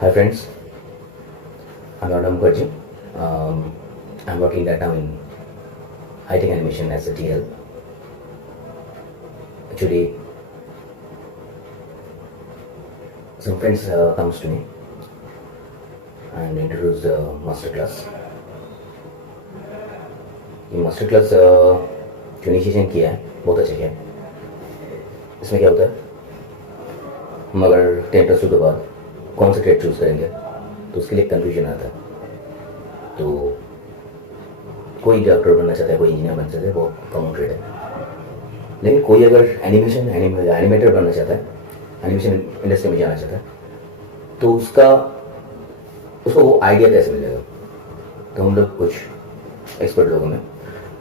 Hi friends, I'm Arnab Mukherjee. I'm working right now in high-tech animation as a TL. Actually, some friends comes to me and introduce the master class. ये master class जो initiation किया है बहुत अच्छा किया है. इसमें क्या होता है, हम अगर 10+2 के बाद कौन सा ट्रेड चूज़ करेंगे तो उसके लिए कन्फ्यूजन आता है. तो कोई डॉक्टर बनना चाहता है, कोई इंजीनियर बनना चाहता है, वो कॉमन ट्रेड है. लेकिन कोई अगर एनिमेटर बनना चाहता है, एनिमेशन इंडस्ट्री में जाना चाहता है, तो उसको वो आइडिया कैसे मिलेगा. तो हम लोग कुछ एक्सपर्ट लोगों में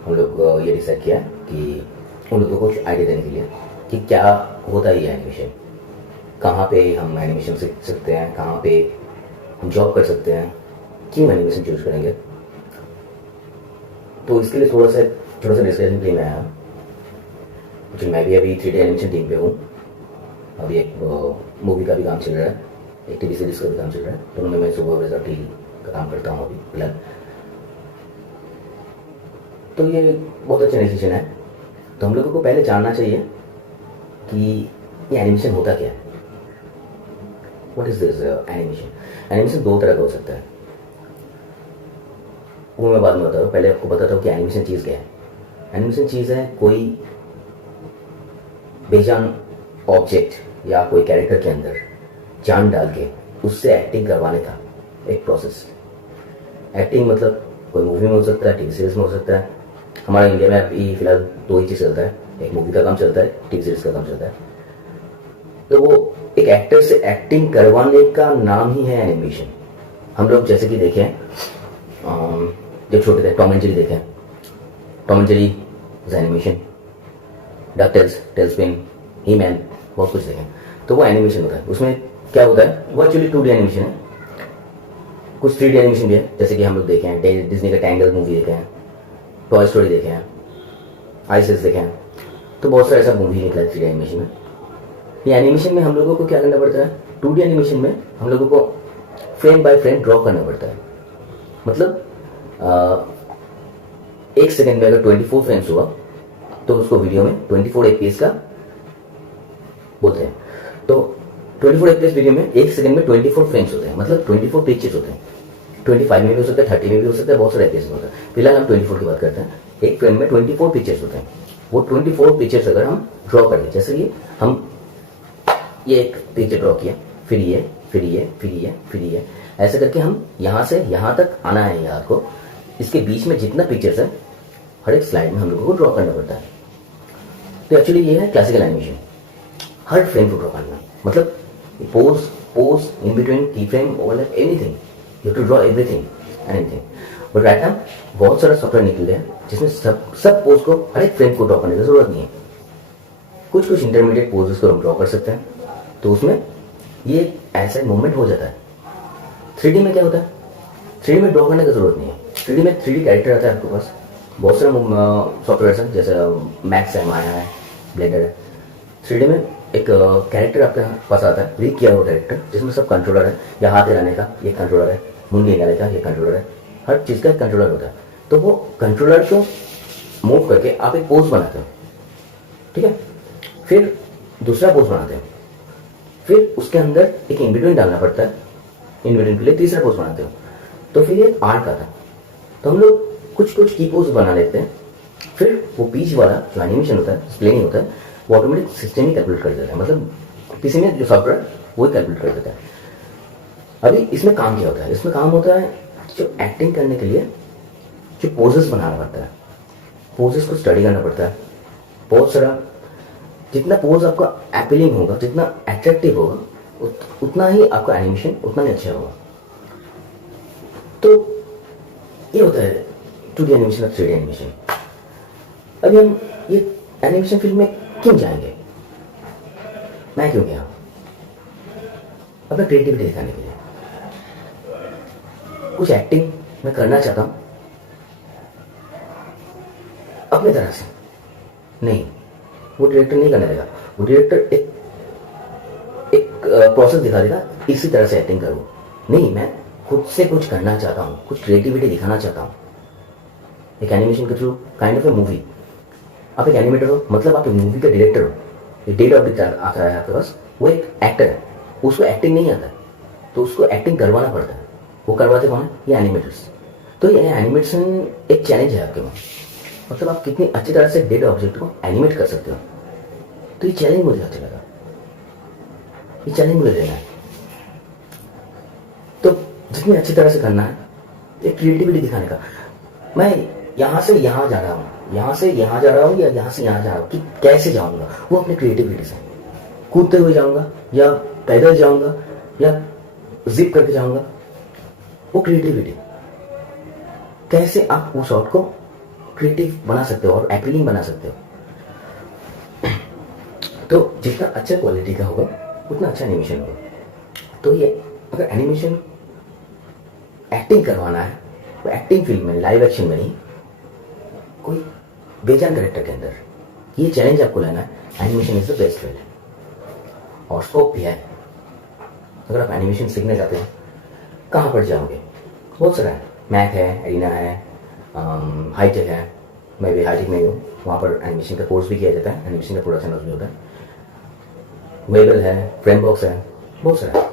हम लोग ये डिसाइड किया कि उन लोगों को कुछ आइडिया देने के लिए कि क्या होता है ये एनिमेशन, कहाँ पे हम एनिमेशन सीख सकते हैं, कहाँ पे हम जॉब कर सकते हैं, क्यों एनिमेशन चूज करेंगे. तो इसके लिए थोड़ा सा डिस्कशन के लिए मैं आया. क्योंकि मैं भी अभी 3D एनिमेशन टीम पे हूँ. अभी एक मूवी का भी काम चल रहा है, एक टीवी सीरीज का भी काम चल रहा है. दोनों में मैं सुपरवाइजर टीम का काम करता हूँ अभी फिलहाल. तो ये बहुत अच्छा डिसीजन है. तो हम लोगों को पहले जानना चाहिए कि ये एनिमेशन होता क्या है. What is this animation. Animation दो तरह का हो सकता है, वो मैं बाद में बताता हूँ. पहले आपको बताता हूँ कि एनिमेशन चीज़ क्या है. एनिमेशन चीज़ है कोई बेजान ऑब्जेक्ट या कोई कैरेक्टर के अंदर जान डाल के उससे एक्टिंग करवाने का एक प्रोसेस. एक्टिंग मतलब कोई मूवी में हो सकता है, टीवी सीरीज में हो सकता है. हमारे इंडिया में अभी फिलहाल दो ही चीज़ चलता है, एक मूवी का काम चलता है, टीवी सीरीज का काम चलता है. तो वो एक एक्टर से एक्टिंग करवाने का नाम ही है एनिमेशन. हम लोग जैसे कि देखें, जब छोटे थे टॉम एंड जेरी देखें. Tom and Jerry is animation. DuckTales, TaleSpin, He Man, बहुत कुछ देखें. तो वो एनिमेशन होता है. उसमें क्या होता है, वो एक्चुअली 2D एनिमेशन है. कुछ 3D एनिमेशन भी है, जैसे कि हम लोग देखे हैं डिज्नी का टैंगल मूवी देखे हैं, टॉय स्टोरी देखे हैं, आइसिस देखे हैं. तो बहुत सारा ऐसा मूवी निकला है 3D एनिमेशन में. ये एनिमेशन में हम लोगों को क्या करना पड़ता है, 2D एनिमेशन में हम लोगों को फ्रेम बाय फ्रेम ड्रॉ करना पड़ता है. मतलब एक सेकंड में अगर 24 फ्रेम्स हुआ तो उसको वीडियो में 24 FPS का बोलते हैं. तो 24 FPS वीडियो में एक सेकंड में 24 फ्रेम्स होते हैं, मतलब 24 पिक्चर्स होते हैं. 25 में भी हो सकता है, 30 में भी हो सकता है, बहुत सारे FPS में होता है. फिलहाल हम 24 की बात करते हैं. एक फ्रेम में 24 पिक्चर्स होते हैं. वो 24 पिक्चर्स अगर हम ड्रॉ करें, जैसे कि हम ये एक पिक्चर ड्रॉ किया, फिर ये, फिर ये, फिर ये, फिर ये, ऐसे करके हम यहाँ से यहाँ तक आना है. यहाँ को इसके बीच में जितना पिक्चर्स है हर एक स्लाइड में हम लोगों को ड्रॉ करना पड़ता है. तो एक्चुअली ये है क्लासिकल एनिमेशन. हर फ्रेम को ड्रॉ करना, मतलब pose in between, key frame, overlap, anything. You to draw everything anything. But right now बहुत सारा सॉफ्टवेयर निकल गया जिसमें सब पोज को, हर एक फ्रेम को ड्रॉ करने की जरूरत नहीं है. कुछ इंटरमीडिएट पोजेस को हम ड्रॉ कर सकते हैं. तो उसमें ये ऐसा मूवमेंट हो जाता है. 3D में क्या होता है, 3D में ड्रॉ करने की जरूरत नहीं है. 3D में 3D कैरेक्टर आता है आपके पास. बहुत सारे सॉफ्टवेयर हैं, जैसे मैक्स है, माया है, ब्लेंडर है. 3D में एक कैरेक्टर आपके पास आता है, रीड किया हुआ कैरेक्टर, जिसमें सब कंट्रोलर है. या हाथ हिलाने का ये कंट्रोलर है, मुंडी हिलाने का ये कंट्रोलर है. हर चीज़ का कंट्रोलर होता है. तो वो कंट्रोलर को मूव करके आप एक पोज बनाते हो, ठीक है. फिर दूसरा पोज बनाते हो, फिर उसके अंदर एक इन बिटवीन डालना पड़ता है. इन बिटवीन के लिए तीसरा पोज बनाते हो. तो फिर एक आर्क आता है. तो हम लोग कुछ की पोज बना लेते हैं. फिर वो बीच वाला जो एनिमेशन होता है, प्लेनिंग होता है, वो ऑटोमेटिक सिस्टम ही कैलकुलेट कर देता है. मतलब किसी में जो सॉफ्टवेयर वो कैलकुलेट कर देता है. अभी इसमें काम क्या होता है, इसमें काम होता है जो एक्टिंग करने के लिए जो पोजेस बनाना पड़ता है, पोजेस को स्टडी करना पड़ता है. बहुत सारा, जितना पोज आपका अपीलिंग होगा, जितना अट्रैक्टिव होगा, उतना ही आपका एनिमेशन उतना ही अच्छा होगा. तो ये होता है 2D एनिमेशन और 3D एनिमेशन. अभी हम ये एनिमेशन फील्ड में क्यों जाएंगे, मैं क्यों गया, अपना क्रिएटिविटी दिखाने के लिए. कुछ एक्टिंग मैं करना चाहता हूं अपनी तरह से. नहीं, वो डायरेक्टर नहीं करने देगा. वो डायरेक्टर एक प्रोसेस दिखा देगा, इसी तरह से एक्टिंग करो. नहीं, मैं खुद से कुछ करना चाहता हूँ, कुछ क्रिएटिविटी दिखाना चाहता हूँ एक एनिमेशन के through, kind of A movie. आप एक एनिमेटर हो, मतलब आप एक मूवी का डायरेक्टर हो। एक डेट ऑब्जेक्ट आता है आपके पास, वो एक एक्टर है, उसको एक्टिंग नहीं आता, तो उसको एक्टिंग करवाना पड़ता है। वो करवाते कौन है? ये एनिमेटर्स। तो ये एनिमेशन एक चैलेंज है आपके पास, मतलब आप कितनी अच्छी तरह से डेड ऑब्जेक्ट को एनिमेट कर सकते हो। तो ये चैलेंज मुझे अच्छा लगा, ये चैलेंज मुझे लेना है। तो जितनी अच्छी तरह से करना है, एक क्रिएटिविटी दिखाने का। मैं यहाँ से यहाँ जा रहा हूँ, यहाँ से यहाँ जा रहा हूँ, या यहाँ से यहाँ जा रहा हूँ, कि कैसे जाऊँगा, वो अपनी क्रिएटिविटी से कूदते हुए जाऊँगा, या पैदल जाऊँगा, या जिप करके जाऊँगा, वो क्रिएटिविटी। कैसे आप उस शॉट को क्रिएटिव बना सकते हो और अपीलिंग बना सकते हो। तो जितना अच्छा क्वालिटी का होगा उतना अच्छा एनिमेशन होगा। तो ये अगर एनिमेशन एक्टिंग करवाना है तो एक्टिंग फील्ड में, लाइव एक्शन में नहीं, कोई बेजान कैरेक्टर के अंदर, ये चैलेंज आपको लेना है। Animation is the best field और स्कोप भी है। अगर आप एनिमेशन सीखना चाहते हैं, कहाँ पर जाओगे? बहुत सारा है, मैक है, एरिना है, हाईटेक है। मैं भी हाईटेक में हूँ, वहाँ पर एनिमेशन का कोर्स भी किया जाता है, एनिमेशन का प्रोडक्शन हाउस भी होता है। वेबल है, फ्रेमबॉक्स है, बहुत सारा है।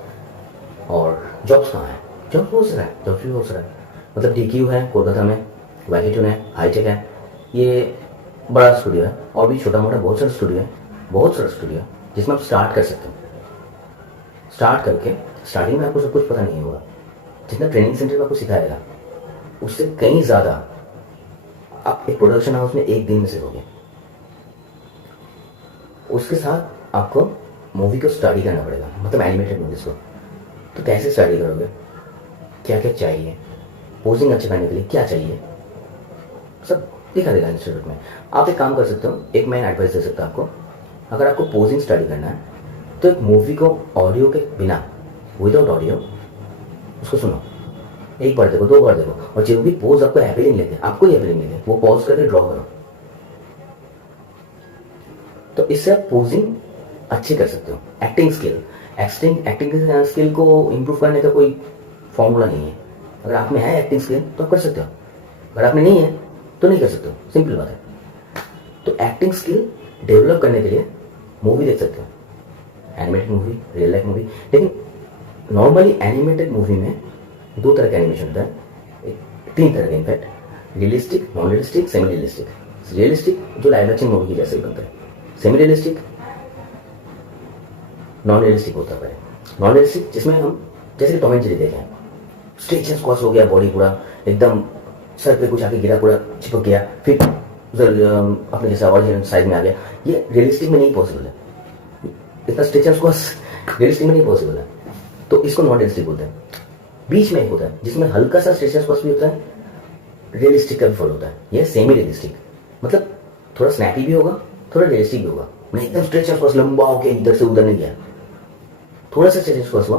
और जॉब्स कहाँ है? जॉब्स बहुत सारा है, जॉब्स भी बहुत सारा है। मतलब DQ है कोलकाता में, वैकेटून है, हाईटेक है, ये बड़ा स्टूडियो है। और भी छोटा मोटा बहुत सारा स्टूडियो है, बहुत सारा स्टूडियो है जिसमें आप स्टार्ट कर सकते हो। स्टार्ट करके स्टार्टिंग में आपको सब कुछ पता नहीं होगा, जितना ट्रेनिंग सेंटर में आपको सिखाएगा उससे कहीं ज़्यादा आप एक प्रोडक्शन हाउस में एक दिन में सीखोगे। उसके साथ आपको मूवी को स्टडी करना पड़ेगा, मतलब एनिमेटेड मूवीज को। तो कैसे स्टडी करोगे, क्या क्या चाहिए, पोजिंग अच्छा करने के लिए क्या चाहिए, सब दिखा देगा इंस्टीट्यूट में। आप एक काम कर सकते हो, एक मैं एडवाइस दे सकता हूँ आपको। अगर आपको पोजिंग स्टडी करना है तो एक मूवी को ऑडियो के बिना, विदाउट ऑडियो उसको सुनो, एक बार देखो, 2 बार देखो, और जो भी पोज आपको अपीलिंग लगे, आपको ही अपीलिंग लगे, वो पॉज करके ड्रॉ करो। तो इससे आप पोजिंग अच्छी कर सकते हो। एक्टिंग स्किल को इम्प्रूव करने का कोई फॉर्मूला नहीं है। अगर आप में है एक्टिंग स्किल तो आप कर सकते हो, अगर आप में नहीं है तो नहीं कर सकते हो, सिंपल बात है। तो एक्टिंग स्किल डेवलप करने के लिए मूवी देख सकते हो, animated movie, real life movie. लेकिन नॉर्मली एनिमेटेड मूवी में 2 तरह का एनिमेशन होता है, 3 तरह का in fact, realistic, non realistic, semi realistic. Realistic जो लाइव एक्शन मूवी की जैसे ही बनता है, सेमी रियलिस्टिक, नॉन रियलिस्टिक होता है। नॉन रियलिस्टिक जिसमें हम जैसे टॉम एंड जेरी देखे हैं, स्ट्रेचेस क्रॉस हो गया, बॉडी पूरा एकदम सर पे कुछ आके गिरा, पूरा चिपक गया, फिर अपने जैसा ओरिजिनल साइज में आ गया। ये रियलिस्टिक में नहीं पॉसिबल है, इतना स्ट्रेचेस क्रॉस रियलिस्टिक में नहीं पॉसिबल है। तो इसको नॉन रियलिस्टिक बोलते हैं। बीच में एक होता है जिसमें हल्का सा स्ट्रेचेस क्रॉस भी होता है, रियलिस्टिक का भी फॉलो होता है। यह सेमी रियलिस्टिक, मतलब थोड़ा स्नैपी भी होगा, थोड़ा रियलिस्टिक भी होगा। नहीं एकदम स्ट्रेचेस क्रॉस लंबा होके इधर से उधर नहीं गया, थोड़ा सा स्ट्रेचेस क्रॉस हुआ,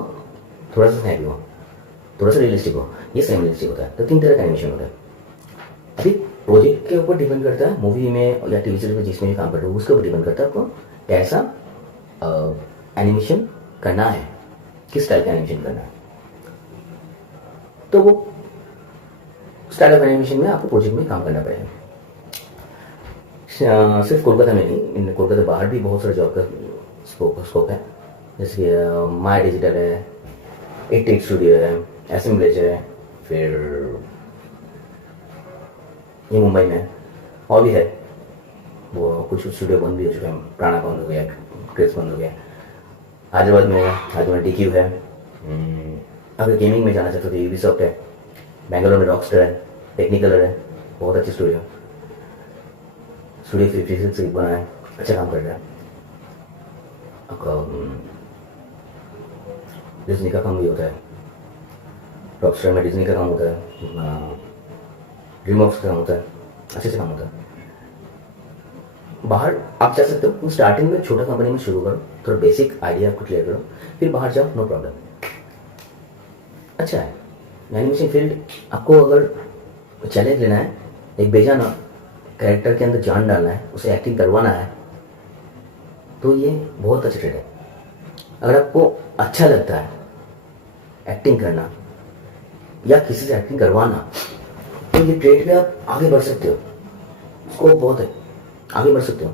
थोड़ा सा स्नैपी हुआ, थोड़ा सा रियलिस्टिक हो, ये सेमी रियलिस्टिक होता है। तो 3 तरह का एनिमेशन होता है। अभी प्रोजेक्ट के ऊपर डिपेंड करता है, मूवी में या टीवी सीरीज में जिसमें भी काम कर रहे हो उसके ऊपर डिपेंड करता है आपको कैसा एनिमेशन करना है, किस टाइप का एनिमेशन करना है। तो वो स्टाइल ऑफ एनिमेशन में आपको प्रोजेक्ट में काम करना पड़ेगा। सिर्फ कोलकाता में नहीं, इन कोलकाता बाहर भी बहुत सारे जॉब का स्कोप है। जैसे कि माई डिजिटल है, एक स्टूडियो है, एसेंबलेज है, फिर ये मुंबई में और भी है। वो कुछ स्टूडियो बंद भी हो चुके हैं, प्राणा बंद हो गया, क्रिस बंद हो गया। हैदराबाद में DQ है। अगर गेमिंग में जाना चाहते हो तो यूबीसॉफ्ट है। बेंगलोर में रॉकस्टर है, टेक्निकलर है, बहुत अच्छी स्टूडियो 56 बना है, अच्छा काम कर रहा है। आपका डिज्नी का काम भी होता है, रॉकस्टर में डिज्नी का काम होता है, ड्रीमवर्क्स का काम होता है, अच्छे से काम होता है। बाहर आप जा सकते हो, स्टार्टिंग में छोटा कंपनी में शुरू करो, थोड़ा बेसिक आइडिया आपको क्लियर करो, फिर बाहर जाओ, नो प्रॉब्लम। अच्छा है एनिमेशन फील्ड। आपको अगर चैलेंज लेना है, एक बेजान कैरेक्टर के अंदर जान डालना है, उसे एक्टिंग करवाना है, तो ये बहुत अच्छा ट्रेड है। अगर आपको अच्छा लगता है एक्टिंग करना या किसी से एक्टिंग करवाना, तो ये ट्रेड में आप आगे बढ़ सकते हो, स्कोप बहुत है, आगे बढ़ सकते हो।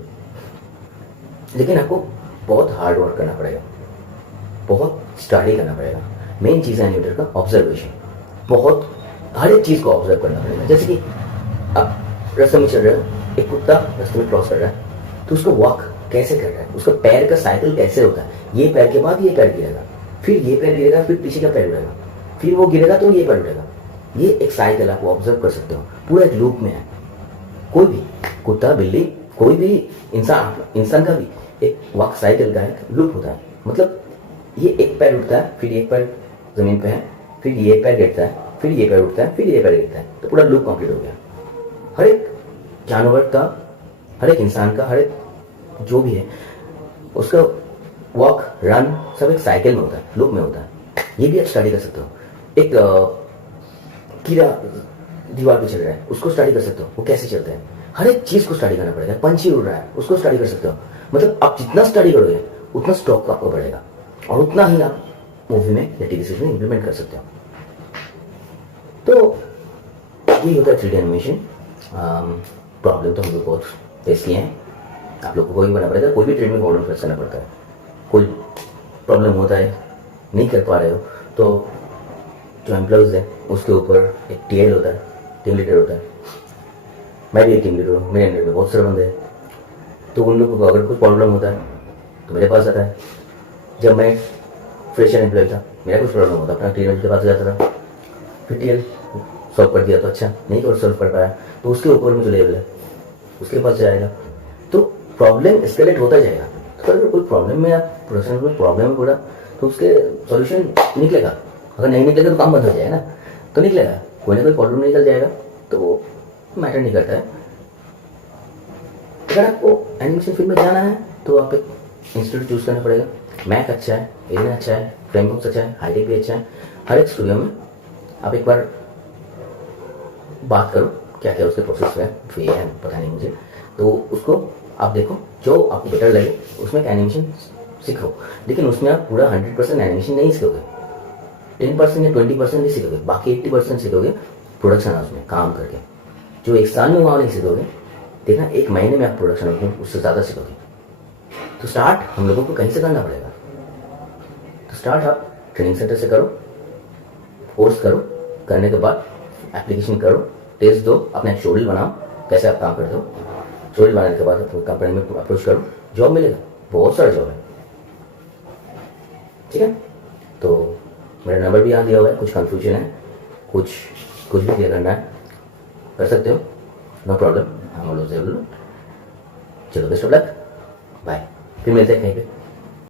लेकिन आपको बहुत हार्ड वर्क करना पड़ेगा, बहुत स्टडी करना पड़ेगा। मेन चीज़ है एनिमेटर का ऑब्जर्वेशन, बहुत हर एक चीज़ को ऑब्जर्व करना पड़ेगा। जैसे कि आप रास्ते में चल रहे हो, एक कुत्ता रास्ते में क्रॉस कर रहा है, तो उसको वॉक कैसे कर रहा है, उसका पैर का साइकिल कैसे होता है, ये पैर के बाद ये पैर गिरेगा, फिर ये पैर गिरेगा, फिर पीछे का पैर उड़ेगा, फिर वो गिरेगा तो ये पैर उड़ेगा। ये एक साइकिल आप ऑब्जर्व कर सकते हो, पूरा एक लूप में है। कोई भी कुत्ता, बिल्ली, कोई भी इंसान का भी एक वॉक साइकिल का एक लूप होता है। मतलब ये एक पैर उठता है, फिर एक पैर जमीन पे है, फिर ये पैर गिरता है, फिर ये पैर उठता है, फिर ये पैर गिरता है, तो पूरा लूप कंप्लीट हो गया। हर एक जानवर का, हर एक इंसान का, हर एक जो भी है उसका वॉक, रन सब एक साइकिल में होता है, लूप में होता है। ये भी आप स्टडी कर सकते हो। एक कीड़ा दीवार पे चल रहा है, उसको स्टडी कर सकते हो, वो कैसे चलता है। हर एक चीज को स्टडी करना पड़ेगा। पंछी उड़ रहा है, उसको स्टडी कर सकते हो। मतलब आप जितना स्टडी करोगे उतना स्टॉक आपको बढ़ेगा, और उतना ही आप मूवी में या टीवी सीरीज में इंप्लीमेंट कर सकते हो। तो यही होता है 3D एनिमेशन। प्रॉब्लम तो हम लोग बहुत फेस किए हैं, आप लोगों को ही बना पड़ेगा। कोई भी ट्रेड में प्रॉब्लम फेस करना पड़ता है। कोई प्रॉब्लम होता है, नहीं कर पा रहे हो, तो जो एम्प्लॉयज़ है उसके ऊपर एक TL होता है, टीम लीडर होता है। मैं भी एक टीम लीडर हूँ, मेरे अंडर में बहुत सारे बंदे हैं। तो उन लोगों को अगर कुछ प्रॉब्लम होता है तो मेरे पास आता है। जब मैं फ्रेशर एम्प्लॉय था, मेरा कुछ प्रॉब्लम होता अपना TL के पास जाता था, फिर TL सॉल्व कर दिया तो अच्छा, नहीं कर सॉल्व कर पाया तो उसके ऊपर में जो लेवल है उसके पास जाएगा। तो प्रॉब्लम एस्केलेट होता जाएगा। तो अगर कोई प्रॉब्लम में आप प्रोडक्शन में प्रॉब्लम में पड़ा तो उसके सॉल्यूशन निकलेगा। अगर नहीं निकलेगा तो काम बंद हो जाएगा ना, तो निकलेगा, कोई ना कोई प्रॉब्लम निकल जाएगा, तो वो मैटर नहीं करता है। अगर आपको एनिमेशन फील्ड में जाना है तो आप एक इंस्टीट्यूट चूज करना पड़ेगा। मैक अच्छा है, एलियन अच्छा है, फ्रेमवर्क्स अच्छा है, हाईटेक भी अच्छा है। हर एक स्टूडियो में आप एक बार बात करो क्या क्या उसके प्रोसेस है, फी है, पता नहीं मुझे, तो उसको आप देखो, जो आपको बेटर लगे उसमें एनिमेशन सीखो। लेकिन उसमें आप पूरा 100% एनिमेशन नहीं सीखोगे, 10% या 20% नहीं सीखोगे, बाकी 80% सीखोगे प्रोडक्शन हाउस में काम करके। जो एक साल में वहाँ नहीं सीखोगे, देखना एक महीने में आप प्रोडक्शन हाउस में उससे ज़्यादा सीखोगे। तो स्टार्ट हम लोगों को कहीं से करना पड़ेगा। तो स्टार्ट आप ट्रेनिंग सेंटर से करो, कोर्स करो, करने के बाद एप्लीकेशन करो, टेस्ट दो, अपना एक शेड्यूल बनाओ कैसे आप काम करते हो। शेड्यूल बनाने के बाद अपनी कंपनी में अप्रोच करो, जॉब मिलेगा, बहुत सारा जॉब है। ठीक है, तो मेरा नंबर भी यहाँ दिया हुआ है। कुछ कंफ्यूजन है, कुछ भी क्लियर करना है, कर सकते हो, नो प्रॉब्लम, हम लोग जरूर। चलो बेस्ट ऑफ लक, बाय, फिर मिलते हैं कहीं पे।